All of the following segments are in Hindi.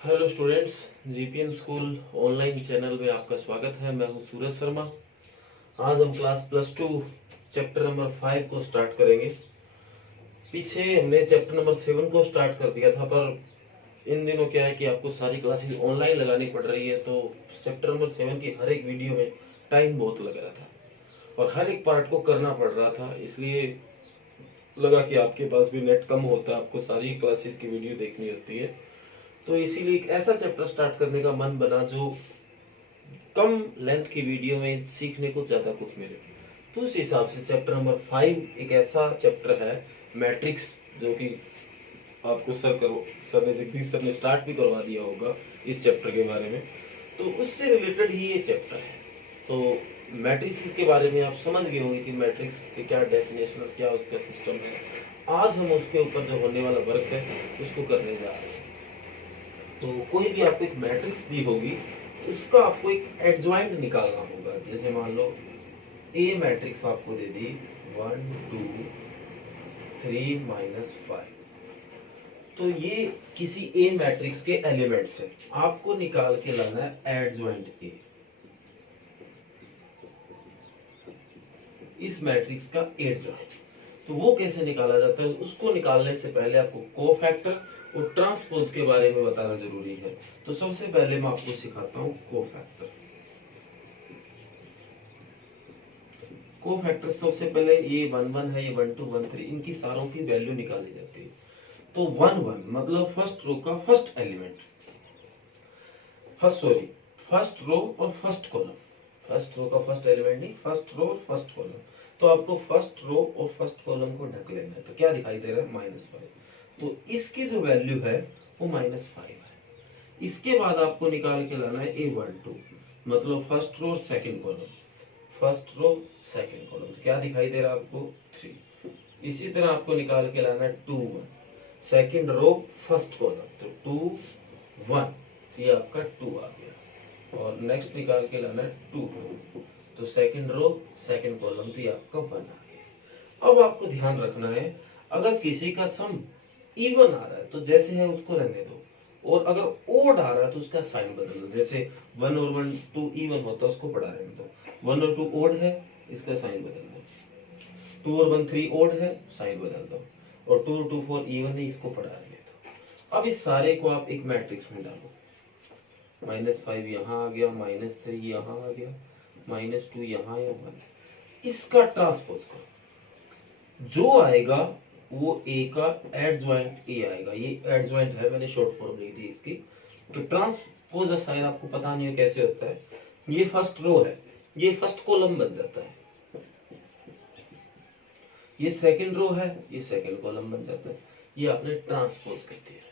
Hello students, GPN school online channel में आपका स्वागत है। मैं हूं सूरज शर्मा। आज हम क्लास +2 चैप्टर नंबर 5 को स्टार्ट करेंगे। पीछे हमने चैप्टर नंबर 7 को स्टार्ट कर दिया था, पर इन दिनों क्या है कि आपको सारी क्लासेस ऑनलाइन लगानी पड़ रही है, तो चैप्टर नंबर 7 की हर एक वीडियो में टाइम बहुत लग रहा था और हर एक पार्ट को करना पड़ रहा था। इसलिए लगा कि आपके पास भी नेट कम होता है, आपको सारी क्लासेस की वीडियो देखनी होती है, तो इसीलिए एक ऐसा चैप्टर स्टार्ट करने का मन बना जो कम लेंथ की वीडियो में सीखने को ज्यादा कुछ मिले। तो उस हिसाब से चैप्टर नंबर 5 एक ऐसा चैप्टर है, मैट्रिक्स, जो कि आपको सर ने जगदीश सर ने स्टार्ट भी करवा दिया होगा इस चैप्टर के बारे में, तो उससे रिलेटेड ही ये चैप्टर है। तो मैट्रिक्स के बारे में आप समझ गए होंगे कि मैट्रिक्स के क्या डेफिनेशन और क्या उसका सिस्टम है। आज हम उसके ऊपर जो होने वाला वर्क है उसको करने जा रहे हैं। तो कोई भी आपको एक मैट्रिक्स दी होगी, उसका आपको एक एडजॉइंट निकालना होगा। जैसे मान लो ए मैट्रिक्स आपको दे दी 1 2 3 -5, तो ये किसी ए मैट्रिक्स के एलिमेंट्स है, आपको निकाल के लाना है एडजॉइंट ए, इस मैट्रिक्स का एडजॉइंट। तो वो कैसे निकाला जाता है, उसको निकालने से पहले आपको कोफैक्टर और ट्रांसपोज के बारे में बताना जरूरी है। तो सबसे पहले मैं आपको सिखाता हूं कोफैक्टर। कोफैक्टर सबसे पहले ये 1 1 है, ये 1 2 1 3, इनकी सारों की वैल्यू निकाली जाती है। तो 1 1 मतलब फर्स्ट रो का फर्स्ट एलिमेंट, फर्स्ट रो और फर्स्ट कॉलम, फर्स्ट रो का फर्स्ट एलिमेंट नहीं, फर्स्ट रो और फर्स्ट कॉलम। तो आपको फर्स्ट रो और फर्स्ट कॉलम को ढक लेना है। तो क्या दिखाई दे रहा है, -5। तो इसकी जो वैल्यू है वो -5 है। इसके बाद आपको निकाल के लाना है A12, मतलब फर्स्ट रो और second column, first row second column. तो क्या दिखाई दे रहा है आपको, 3। इसी तरह आपको निकाल के लाना है 2 1, सेकंड रो फर्स्ट कॉलम, तो 2 1, तो ये आपका 2 आ गया। और नेक्स्ट निकाल के लाना है 2 2, तो सेकंड रो सेकंड कॉलम, तो ये आपका 1 आ गया। अब आपको ध्यान रखना है, अगर किसी का सम इवन आ रहा है तो जैसे है उसको रहने दो, और अगर ओड आ रहा है तो उसका साइन बदल दो। जैसे 1 और 1 2 इवन होता है, उसको पढ़ा रहने दो। 1 और 2 ओड है, इसका साइन बदल दो। 2 और 1 3 ओड है, साइन बदल दो। और 2 और 2 4 इवन है, इसको पढ़ा रहने दो। अब इस सारे को आप एक मैट्रिक्स में डालो। -5 यहाँ आ गया, -3 यहाँ आ गया, -2 यहाँ या 1। इसका ट्रांसपोज करो, जो आएगा वो ए का एडजॉइंट ए आएगा। ये एडजॉइंट है, मैंने शॉर्ट फॉर्म लिख दी इसकी। तो ट्रांसपोज शायद आपको पता नहीं है कैसे होता है। ये फर्स्ट रो है, ये फर्स्ट कॉलम बन जाता है। ये सेकंड रो है, ये सेकंड कॉलम बन जाता है। ये आपने ट्रांसपोज कर दिया।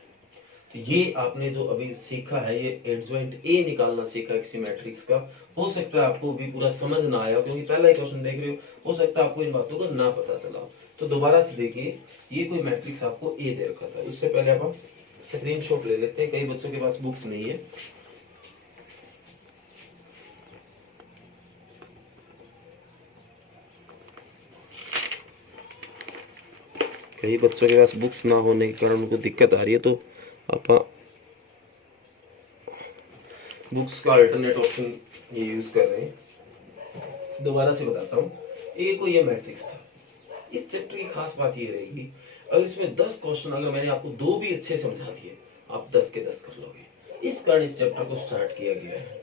तो ये आपने जो अभी सीखा है, ये एडजॉइंट ए निकालना सीखा किसी मैट्रिक्स का। हो सकता है आपको भी पूरा समझ ना आया, क्योंकि पहला ही क्वेश्चन देख रहे हो सकता है आपको इन बातों का ना पता चला। तो दोबारा से देखिए, ये कोई मैट्रिक्स आपको ए दे रखा था। उससे पहले अब हम स्क्रीनशॉट ले लेते हैं, कई बच्चों के पास बुक्स नहीं है। कई बच्चों के पास बुक्स ना होने के कारण उनको दिक्कत आ रही है, तो आप बुक्स का अल्टरनेट ऑप्शन ये यूज कर रहे हैं। दोबारा से बताता हूँ, ए को ये मैट्रिक्स था। इस चैप्टर की खास बात ये रहेगी, अगर इसमें 10 क्वेश्चन अगर मैंने आपको 2 भी अच्छे समझा दिए, आप 10 के 10 कर लोगे। इस कारण इस चैप्टर को स्टार्ट किया गया है।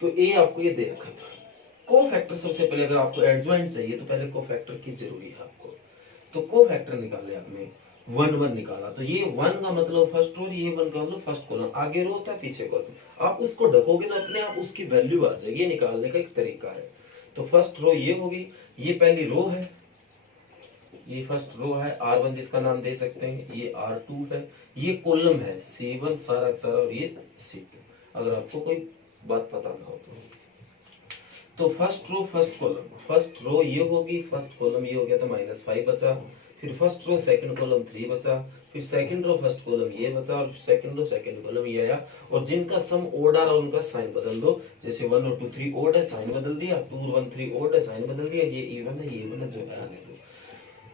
तो ए आपको ये दे रखा था। कोफैक्टर सबसे पहले, अगर आपको एडजॉइंट चाहिए तो पहले कोफैक्टर की जरूरी है आपको। तो कोफैक्टर निकाले आपने, 1 1 निकाला। तो ये 1 का मतलब फर्स्ट रो, ये 1 का मतलब फर्स्ट कॉलम। आगे रो होता है, पीछे कॉलम। आप उसको ढकोगे तो अपने आप उसकी वैल्यू आ जाएगी। ये निकालने का एक तरीका है। तो फर्स्ट रो ये होगी, ये पहली रो है, ये फर्स्ट रो है R1 जिसका नाम दे सकते हैं, ये R2 है, ये कॉलम है C1 सारा सारा, और ये C2, अगर आपको कोई बात पता ना हो तो first row first column, first row ये होगी, फर्स्ट कॉलम ये हो गया, तो -5 बचा। फिर फर्स्ट रो सेकंड कॉलम 3 बचा। फिर सेकंड रो फर्स्ट कॉलम ये बचा, और सेकंड रो सेकंड कॉलम ये आया। और जिनका सम ओड आ रहा है उनका साइन बदल दो। जैसे 1 और 2 3 ओड है, साइन बदल दिया। 2 और 1 3 ओड है, साइन बदल दिया। ये इवन है, ये इवन है, जो है आने दो।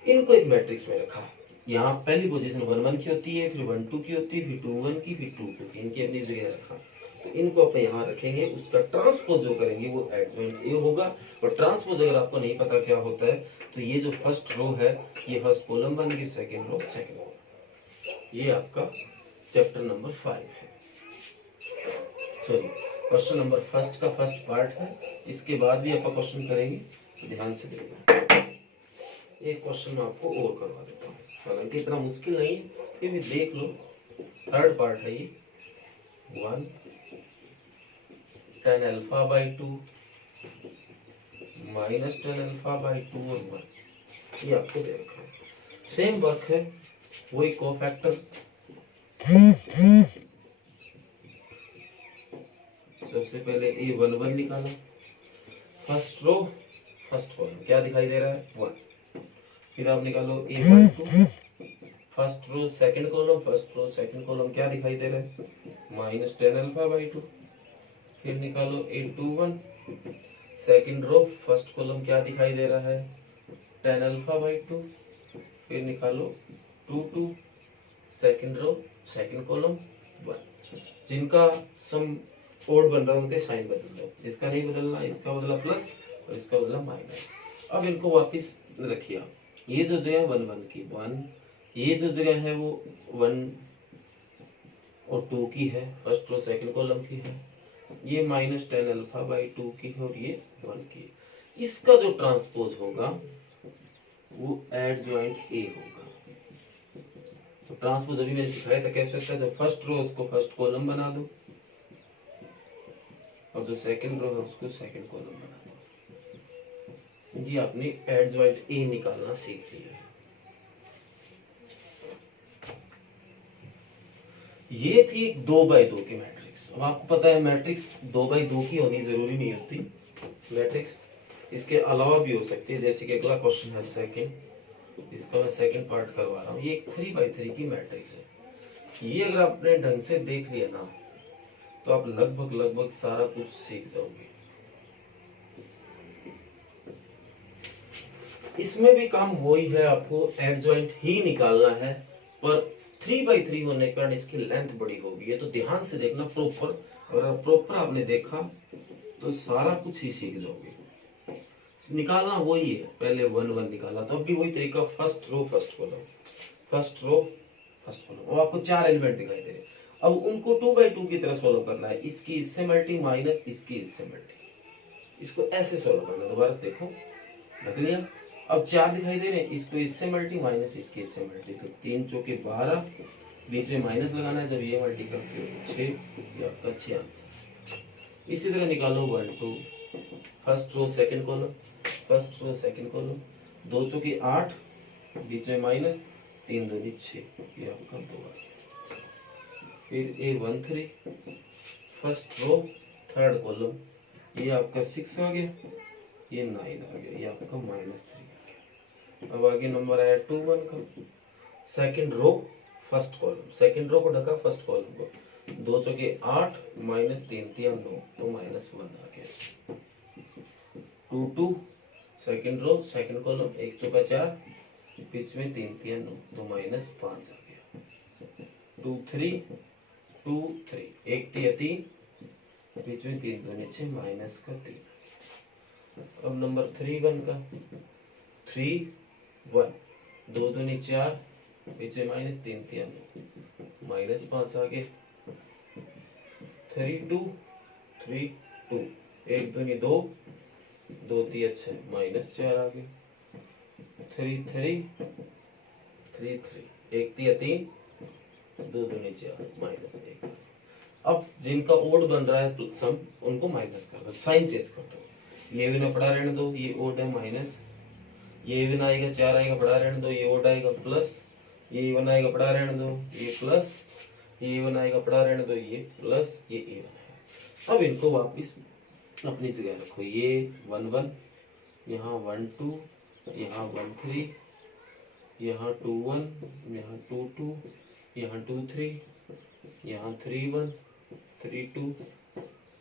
इनको एक मैट्रिक्स में रखा। यहाँ पहली पोजीशन 1 1 की होती है, फिर 1 2 की होती है, फिर 2 1 की, फिर 2 2 की, इनकी अपनी जगह रखा। तो इनको अपन यहाँ रखेंगे, उसका ट्रांसपोज जो करेंगे वो एडजॉइंट ए होगा। और ट्रांसपोज अगर आपको नहीं पता क्या होता है, तो ये जो फर्स्ट रो है ये फर्स्ट कॉलम बन गई, सेकेंड रो सेकेंड कॉलम। ये आपका चैप्टर नंबर 5 है, सॉरी क्वेश्चन नंबर फर्स्ट का फर्स्ट पार्ट है। इसके बाद भी अपन क्वेश्चन करेंगे, ध्यान से देखना। एक क्वेश्चन मैं आपको और करवा देता हूँ, हालांकि इतना मुश्किल नहीं फिर भी देख लो। थर्ड पार्ट है ये, 1 tan alpha by 2 minus tan alpha by 2 और 1, ये आपको दे रखा है। सेम वर्क है, वही कोफैक्टर। सबसे पहले A11 निकालो, फर्स्ट रो फर्स्ट कॉलम क्या दिखाई दे रहा है 1। फिर आप निकालो A12, first row second column, first row second column क्या दिखाई दे रहा है माइनस tan अल्फा बाई 2। फिर निकालो A21, second row first column क्या दिखाई दे रहा है tan अल्फा बाई 2। फिर निकालो 22, सेकंड रो सेकंड कॉलम 1। जिनका सम ओड बन रहा है उनके साइन बदल दो, इसका नहीं बदलना, इसका बदला प्लस और इसका बदला माइनस। अब इनको वापस रखिए आप, ये जो जगह है 1 1 की 1, ये जो जगह है वो 1 और 2 की है, फर्स्ट रो सेकंड कॉलम की है। ये माइनस tan अल्फा बाई 2 की है और ये 1 की है। इसका जो ट्रांसपोज होगा वो एडजॉइंट ए होगा। तो ट्रांसपोज अभी मैंने सिखाया था कैसे होता है, जब फर्स्ट रो उसको फर्स्ट कॉलम बना दो और जो सेकंड रो है उसको सेकंड कॉलम बना दो। ये आपने एडजॉइंट ए निकालना सीख लिया। ये थी 2x2 की मैट्रिक्स। अब आपको पता है मैट्रिक्स 2x2 की होनी जरूरी नहीं होती, मैट्रिक्स इसके अलावा भी हो सकती है। जैसे कि अगला क्वेश्चन है सेकंड, इसका मैं सेकंड पार्ट करवा रहा हूँ। ये एक 3x3 की मैट्रिक्स है। ये अगर आपने ढंग से देख लिया ना तो आप लगभग सारा कुछ सीख जाओगे। इसमें भी काम वही है, आपको एडजॉइंट ही निकालना है, पर 3x3 होने के कारण इसकी लेंथ बड़ी होगी। ये तो ध्यान से देखना प्रॉपर, अगर प्रॉपर आपने देखा तो सारा कुछ ही सीख जाओगे। निकालना वही है, पहले 1 1 निकाला तो अब भी वही तरीका, first row first column, first row first column. अब आपको 4 एलिमेंट दिखाई दे रहे, अब उनको 2x2 की तरह सोल्व करना है। इसकी इससे मल्टी माइनस इसकी इससे मल्टी, इसको ऐसे सोल्व करना। दोबारा से देखो, रख लिया। अब 4 दिखाई दे रहे हैं, इसको इससे मल्टी माइनस इसके इससे मल्टी, तो 3 चौके 12, बीच में माइनस लगाना है। जब ये मल्टी करते हो 6, ये आपका 6 आंसर। इसी तरह निकालो 1 2, first row second column, first row second column, 2 चौके 8, बीच में माइनस, 3 दूनी 6, ये आपका 2 आ गया। फिर A13, first row third column, ये आपका 6 आ गया, ये 9 आ गया, ये आपका -3 आ गया। अब आगे नंबर आया 2 1 का, second row first column, second row को ढका फर्स्ट कॉलम को, 2 चौके 8 -3 3 9, तो -1 आ गया। 2 2, सेकंड रो सेकंड कॉलम, 1 चौका 4, बीच में 3 3 9, तो -5 आ गया। 2 3 2 3, 1 3 बीच में 3 दूनी 6, -3। अब नंबर 3 1 का, 3 1, 2 दूनी 4, बीच में -3 3 -5 आ गए। 3 2 3 2, 1 दूनी 2, 2 3 6, -4 आ गए। 3 3 3 3, 1 3 2 दूनी 4, -1। अब जिनका ओड बन रहा है सम, उनको माइनस कर दो, साइन चेंज कर दो। ये भी ना पड़ा रहने दो, ये ओड है माइनस, ये भी ना आएगा 4 आएगा पड़ा रहने दो, ये ओड आएगा प्लस, ये वन आएगा पड़ा रहने दो, ये प्लस, ये वन आएगा पड़ा रहने दो, ये प्लस, ये ए वन है। अब इनको वापस अपनी जगह रखो, ये 1 1, यहाँ 1 2, यहाँ 1 3, यहाँ 2 1, यहाँ 2 2, यहाँ 2 3, यहाँ 3 1 3 2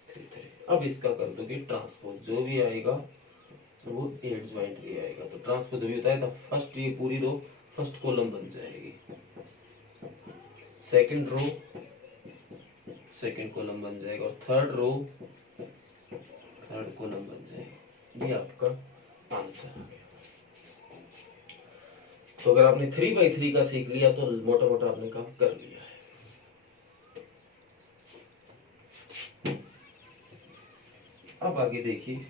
3 3। अब इसका कर दोगे ट्रांसपोज, जो भी आएगा वो एडजॉइंट ए आएगा। तो ट्रांसपोज अभी बताया था, फर्स्ट ये पूरी रो फर्स्ट कॉलम बन जाएगी, सेकंड रो सेकंड कॉलम बन जाएगा, और थर्ड रो थर्ड कॉलम बन जाएगी। ये आपका आंसर आ गया। तो अगर आपने 3x3 का सीख लिया तो मोटा मोटा आपने काम कर लिया है। अब आगे देखिए,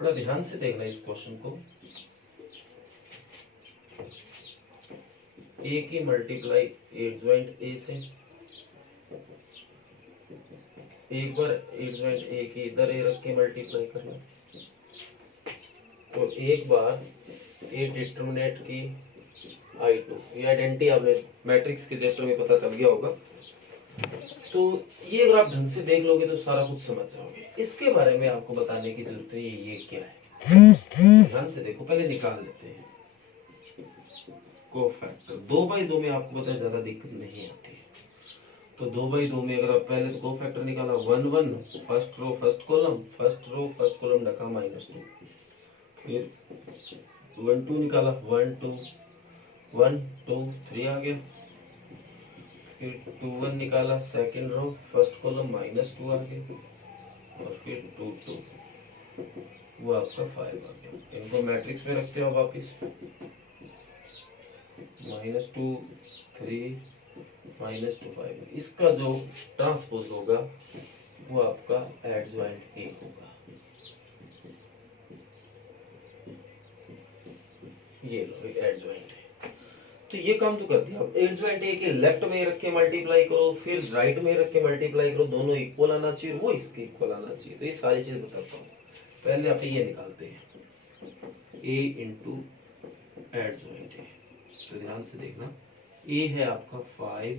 बड़ा ध्यान से देखना इस क्वेश्चन को। ए की मल्टीप्लाई एडजॉइंट ए से, एक बार एडजॉइंट ए की इधर ए रख के मल्टीप्लाई करना, और एक बार ए डिटरमिनेंट की I2। ये आइडेंटिटी आपने मैट्रिक्स के चैप्टर में पता चल गया होगा। तो ये अगर आप ढंग से देख लोगे तो सारा कुछ समझ जाओगे। इसके बारे में आपको बताने की जरूरत है, ये क्या है। ध्यान से देखो, पहले निकाल लेते हैं कोफैक्टर। 2/2 में आपको पता है ज्यादा दिक्कत नहीं आती है। तो 2/2 में अगर आप पहले तो कोफैक्टर निकाला 1 1, first row first column, first row first column ढका -2, फिर 1 2 निकाला 1 2 1 2 3 आ गया, फिर 2 1 निकाला सेकंड रो फर्स्ट कॉलम -2 आ गया, और फिर 2 2 वो आपका 5 आ गया। इनको मैट्रिक्स में रखते हो वापिस, -2 3 -2 5। इसका जो ट्रांसपोज होगा वो आपका एडजॉइंट ए होगा। ये लो एडजॉइंट है। तो ये काम तो कर दिया। अब एडजॉइंट ए के लेफ्ट में रख के मल्टीप्लाई करो, फिर राइट में रख के मल्टीप्लाई करो, दोनों इक्वल आना चाहिए, वो इसके इक्वल आना चाहिए। तो ये सारी चीज बताता हूँ। पहले आप ये निकालते हैं a इंटू एडजॉइंट ए। तो ध्यान से देखना, a है आपका 5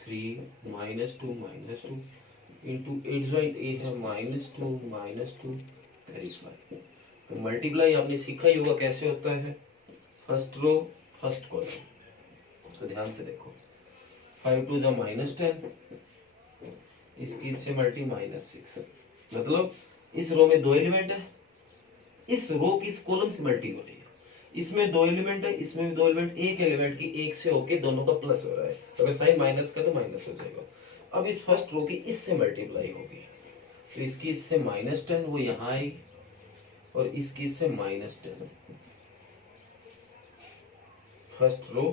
3 -2 -2 इंटू एडजॉइंट ए है -2 -2 35। तो मल्टीप्लाई आपने सीखा ही होगा कैसे होता है, फर्स्ट रो फर्स्ट कॉलम। तो ध्यान से देखो, 5 2 -10, इसकी इससे मल्टी -6, मतलब इस रो में 2 एलिमेंट है, इस रो की इस कॉलम से मल्टी हो रही है। इसमें 2 एलिमेंट है, इसमें भी 2 एलिमेंट, एक एलिमेंट की एक से होके दोनों का प्लस हो रहा है। अगर साइन माइनस का तो माइनस हो जाएगा। अब इस फर्स्ट रो की इससे मल्टीप्लाई होगी, तो इसकी इससे -10 वो यहाँ आएगी, और इसकी इससे -10 फर्स्ट रो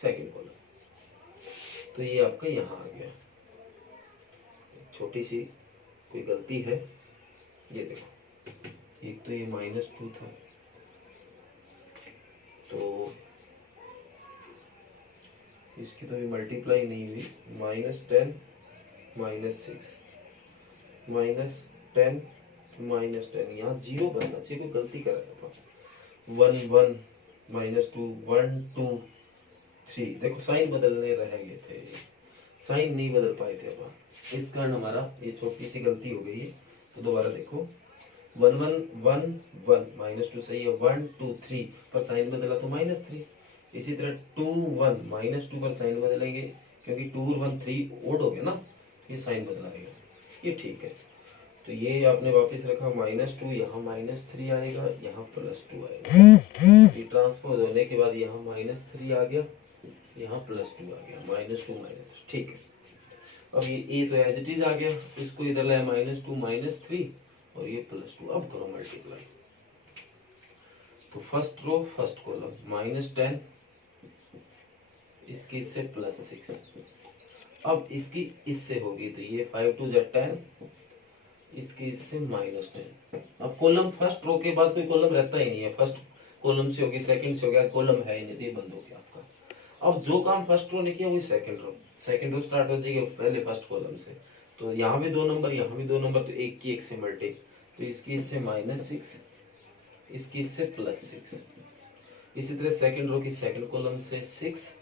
सेकंड कॉलम। तो ये आपका यहाँ आ गया। छोटी सी कोई गलती है, ये देखो, एक तो ये -2 था, तो इसकी तो भी मल्टीप्लाई नहीं हुई, -10 -6 -10 -10, यहाँ 0 बनना चाहिए, कोई गलती कर रहा था। 1 1 -2 1 2 3, देखो साइन बदलने रह गए थे, साइन नहीं बदल पाए थे। अब इस कारण हमारा ये छोटी सी गलती हो गई है। तो दोबारा देखो, 1 1 1 1 -2 सही है, 1 2 3 पर साइन बदला तो -3। इसी तरह 2 1 -2 पर साइन बदलेंगे, क्योंकि 2 और 1 3 ओड हो गया ना, ये साइन बदलाएगा, ये ठीक है। तो ये आपने वापस रखा -2, यहाँ -3 आएगा, यहाँ +2 आएगा। ये ट्रांसपोज होने के बाद यहाँ -3 आ गया, यहाँ +2 आ गया, -2 -3, ठीक है। अब ये a तो एज इट इज आ गया, इसको इधर लाया -2 -3, और ये +2। अब करो मल्टीप्लाई, तो फर्स्ट रो फर्स्ट कॉलम -10, इसकी इससे +6, अब इसकी इससे होगी, तो ये 5 2 10, इसकी इससे -10। अब कॉलम फर्स्ट रो के बाद कोई कॉलम रहता ही नहीं है, फर्स्ट कॉलम से होगी, सेकंड से हो गया, कॉलम है ही नहीं, ये बंद हो गया आपका। अब जो काम फर्स्ट रो ने किया वही सेकंड रो स्टार्ट हो जाएगी पहले फर्स्ट कॉलम से। तो यहाँ भी 2 नंबर, यहाँ भी 2 नंबर, तो एक की एक से मल्टी, तो इसकी इससे -6, इसकी इससे +6। इसी तरह सेकंड रो की सेकंड कॉलम से 6,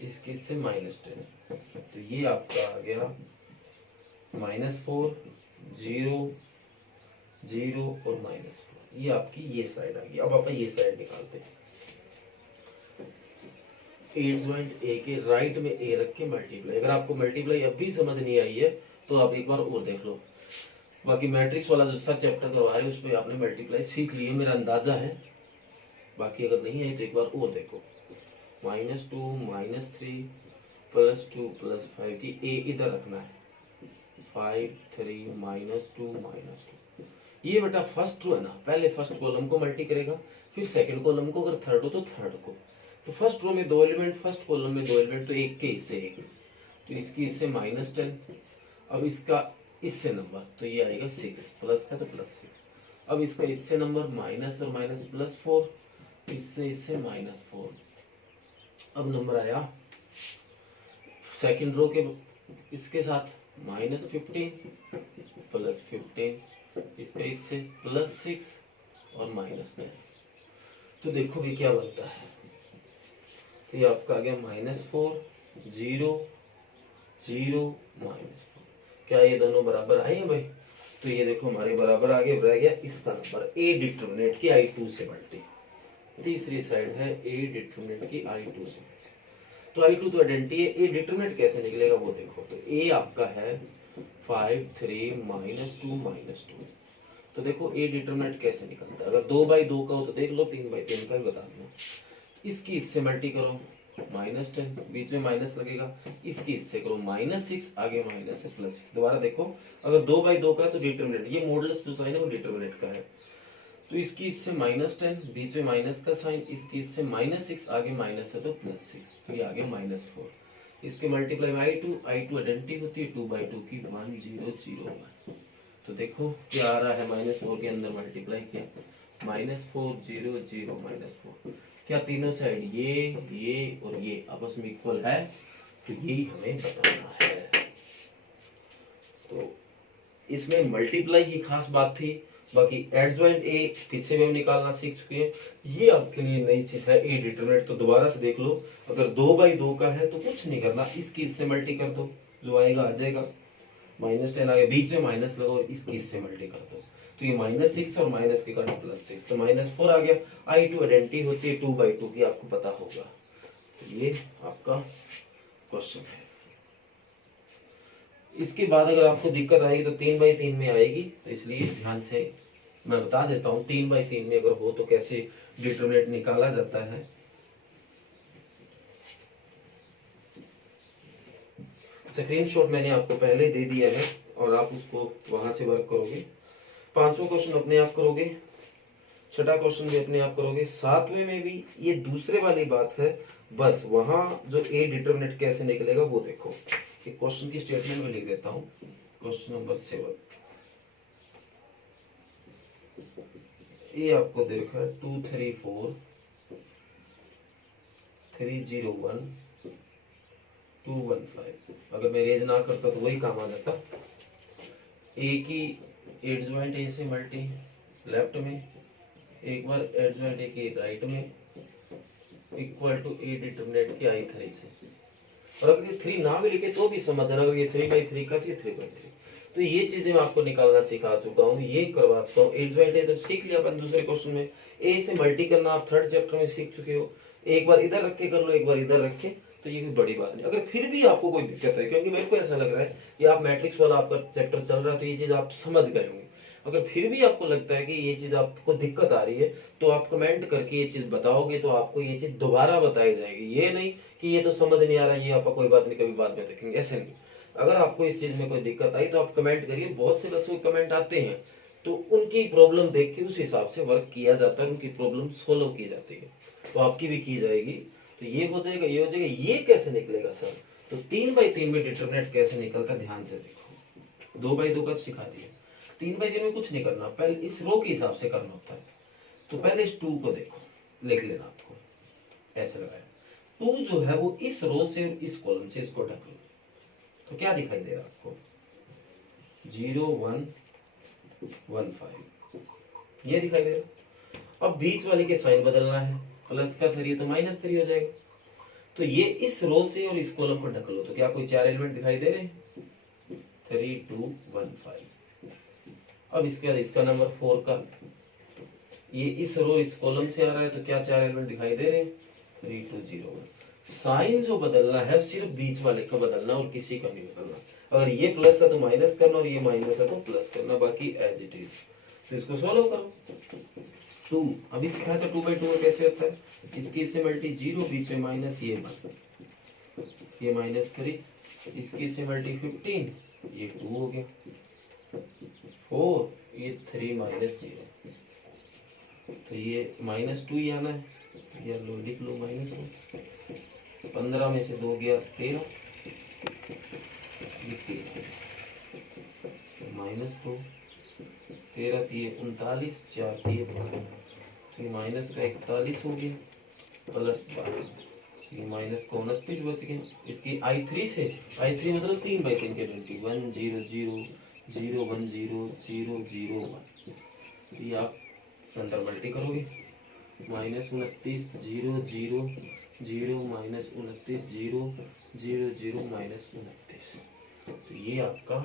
इसकी इससे -10। तो ये आपका आ गया -4 0 0 और -4। ये आपकी ये साइड आ गई। अब आप ये साइड निकालते हैं। 8 ज्वाइंट ए के राइट में ए रख के मल्टीप्लाई। अगर आपको मल्टीप्लाई अब भी समझ नहीं आई है तो आप एक बार और देख लो। बाकी मैट्रिक्स वाला जो सर चैप्टर करवा रहे हैं उसमें आपने मल्टीप्लाई सीख ली है, मेरा अंदाजा है। बाकी अगर नहीं है तो एक बार और देखो। -2 -3 +2 +5 की ए इधर रखना है। 5 3 -2 -2। ये बेटा फर्स्ट रो है ना, पहले फर्स्ट कॉलम को मल्टी करेगा, फिर सेकंड कॉलम को, अगर थर्ड हो तो थर्ड को। तो फर्स्ट रो में 2 एलिमेंट, फर्स्ट कॉलम में 2 एलिमेंट, तो एक के इससे एक, तो इसकी इससे -10। अब इसका इससे नंबर तो ये आएगा 6, प्लस का तो +6। अब इसका इससे नंबर माइनस और माइनस +4, इससे इससे -4। अब नंबर आया सेकंड रो के इसके साथ -15 +15, इसका इससे +6 और -9। तो देखो ये क्या बनता है, तो ये आपका आ गया -4 0 0 -4। क्या ये दोनों बराबर आए हैं भाई? तो ये देखो हमारे बराबर आ गए। रह गया इसका नंबर ए डिटरमिनेंट की I2 से मल्टी। तीसरी साइड है ए डिटरमिनेंट की I2 से। तो I2 तो आइडेंटिटी है, ए डिटरमिनेंट कैसे निकलेगा वो देखो। तो ए आपका है 5 3 -2 -2। तो देखो ए डिटरमिनेंट कैसे निकलता है। अगर 2/2 का हो तो देख लो, 3/3 का भी बता दूं। इसकी इससे मल्टी करो -10, बीच में माइनस लगेगा। इसकी इससे करो -6, आगे माइनस है +6। दोबारा देखो, अगर 2/2 का तो डिटरमिनेंट, ये मॉडुलस जो साइन है वो डिटरमिनेंट का है। तो इसकी इससे -10, बीच में माइनस का साइन, इसकी इससे -6, आगे माइनस है तो +6, तो ये आगे -4। इसके मल्टीप्लाई में I2 आइडेंटिटी होती है 2/2 की 1 0 0 1। तो देखो क्या आ रहा है, -4 के अंदर मल्टीप्लाई किया, -4 0 0 -4। क्या तीनों साइड ये और ये आपस में इक्वल है? तो यही हमें बताना है। तो इसमें मल्टीप्लाई की खास बात थी। बाकी एडजॉइंट ए पीछे में हम निकालना सीख चुके हैं, ये आपके लिए नई चीज है ए डिटरमिनेंट। तो दोबारा से देख लो, अगर 2/2 का है तो कुछ नहीं करना, इसकी इससे मल्टी कर दो, जो आएगा आ जाएगा। -10 आ गया, बीच में माइनस लगाओ और इसकी इससे मल्टी कर दो, तो ये -6 और माइनस के कारण +6, तो -4 आ गया। I2 आइडेंटिटी होती है 2/2 की, आपको पता होगा। तो ये आपका क्वेश्चन है। इसके बाद अगर आपको दिक्कत आएगी तो 3/3 में आएगी, तो इसलिए ध्यान से मैं बता देता हूँ 3/3 में अगर हो तो कैसे डिटरमिनेंट निकाला जाता है। स्क्रीनशॉट मैंने आपको पहले दे दिया है और आप उसको वहां से वर्क करोगे। 5वां क्वेश्चन अपने आप करोगे, 6वां क्वेश्चन भी अपने आप करोगे, 7वें में भी ये दूसरे वाली बात है। बस वहां जो ए डिटरमिनेंट कैसे निकलेगा वो देखो। एक क्वेश्चन की स्टेटमेंट में लिख देता हूं। क्वेश्चन नंबर 7, ये आपको दे रखा है 2 3 4 3 0 1 2 1 5। अगर मैं रेज ना करता तो वही काम आ जाता। ए की एडजॉइंट ए से मल्टी लेफ्ट में, एक बार एडजॉइंट ए की राइट में, इक्वल टू ए डिटरमिनेंट की I3 से। और अगर ये 3 ना भी लिखे तो भी समझ आना, अगर ये 3/3 का तो ये 3/3। तो ये चीजें मैं आपको निकालना सिखा चुका हूँ, ये करवा चुका हूँ। एडजॉइंट ए तो सीख लिया अपन दूसरे क्वेश्चन में, ए से मल्टी करना आप 3rd चैप्टर में सीख चुके हो। एक बार इधर रख के कर लो, एक बार इधर रख के, तो ये कोई बड़ी बात नहीं। अगर फिर भी आपको कोई दिक्कत है, क्योंकि मेरे को ऐसा लग रहा है कि आप मैट्रिक्स वाला आपका चैप्टर चल रहा है तो ये चीज आप समझ गए होंगे। अगर फिर भी आपको लगता है कि ये चीज आपको दिक्कत आ रही है तो आप कमेंट करके ये चीज बताओगे, तो आपको ये चीज दोबारा बताई जाएगी। ये नहीं कि ये तो समझ नहीं आ रहा, ये आपका कोई बात नहीं, कभी बाद में देखेंगे, ऐसे नहीं। अगर आपको इस चीज में कोई दिक्कत आई तो आप कमेंट करिए। बहुत से बच्चों के कमेंट आते हैं तो उनकी प्रॉब्लम देख के उस हिसाब से वर्क किया जाता है, उनकी प्रॉब्लम सोल्व की जाती है, तो आपकी भी की जाएगी। तो ये हो जाएगा, ये हो जाएगा। ये कैसे निकलेगा सर? तो 3/3 में डिटरमिनेंट कैसे निकलता है, ध्यान से देखो। 2/2 का सिखा दिया, 3/3 में कुछ नहीं करना, पहले इस रो के हिसाब से करना होता है। तो पहले इस 2 को देखो, लिख लेना आपको, ऐसे लगाया। 2 जो है वो इस रो से इस कॉलम से इसको ढक लो, तो क्या दिखाई दे रहा है आपको? 0 1 1 5, ये दिखाई दे रहा। अब बीच वाले के साइन बदलना है, प्लस का 3 तो -3 हो जाएगा। तो ये इस रो से और इस कॉलम को ढक लो, तो क्या कोई 4 एलिमेंट दिखाई दे रहे हैं? 3 2 1 5। अब इसके बाद इसका नंबर 4 का ये इस रो इस कॉलम से आ रहा है, तो क्या 4 एलिमेंट दिखाई दे रहे हैं, 3 2 0 1। साइन जो बदलना है सिर्फ बीच वाले का बदलना और किसी का नहीं बदलना। अगर ये प्लस है तो माइनस करना और ये माइनस है तो प्लस करना, बाकी एज इट इज। तो इसको सॉल्व करो। 2 अभी सिखाया था 2/2 में कैसे होता है, इसकी सिमिलरिटी 0, बीच में माइनस, ये -3, इसकी सिमिलरिटी 15, ये 2 हो गया, 4, ये 3 -0, तो ये -2 ही आना है, या लो लिख लो -2। 15 में से 2 गया 13, ये 13, -2, 13 3 39, 4 3 12, ये माइनस का 41 हो गया, प्लस 12, ये माइनस का 29 बच गया। इसकी I3 से, I3 मतलब 3/3 के 20, 1 0 0 0 1 0 0 0 1, ये आप अंदर मल्टी करोगे, -29 0 0 0 -29 0 0 0 -29। तो ये आपका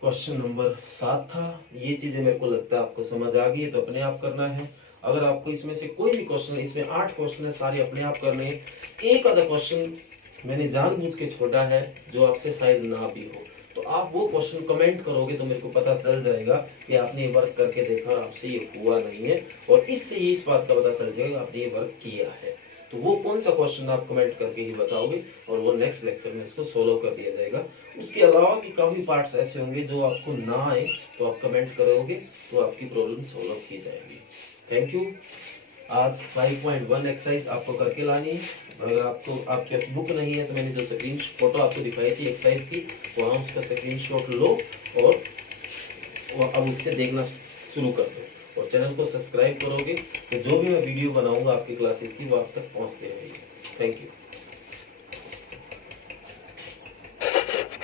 क्वेश्चन नंबर 7 था। ये चीजें मेरे को लगता है आपको समझ आ गई है, तो अपने आप करना है। अगर आपको इसमें से कोई भी क्वेश्चन, इसमें 8 क्वेश्चन है, सारे अपने आप करने हैं। एक आधा क्वेश्चन मैंने जानबूझ के छोड़ा है जो आपसे शायद ना भी हो, तो आप वो क्वेश्चन कमेंट करोगे तो मेरे को पता चल जाएगा कि आपने ये वर्क करके देखा और आपसे ये हुआ नहीं है, और इससे ये इस बात का पता चल जाएगा आपने ये वर्क किया है। तो वो कौन सा क्वेश्चन आप कमेंट करके ही बताओगे, और वो नेक्स्ट लेक्चर में इसको सोल्व कर दिया जाएगा। उसके अलावा भी काफी पार्ट्स ऐसे होंगे जो आपको ना आए, तो आप कमेंट करोगे तो आपकी प्रॉब्लम सोल्व की जाएगी। Thank you. आज 5.1 एक्सरसाइज आपको करके लानी है। अगर आपको आपके पास बुक नहीं है तो मैंने जो स्क्रीन फोटो आपको दिखाई थी एक्सरसाइज की, वहाँ उसका स्क्रीनशॉट लो और अब उससे देखना शुरू कर दो, और चैनल को सब्सक्राइब करोगे तो जो भी मैं वीडियो बनाऊंगा आपकी क्लासेस की वो आप तक पहुँचते रहेगी। Thank you.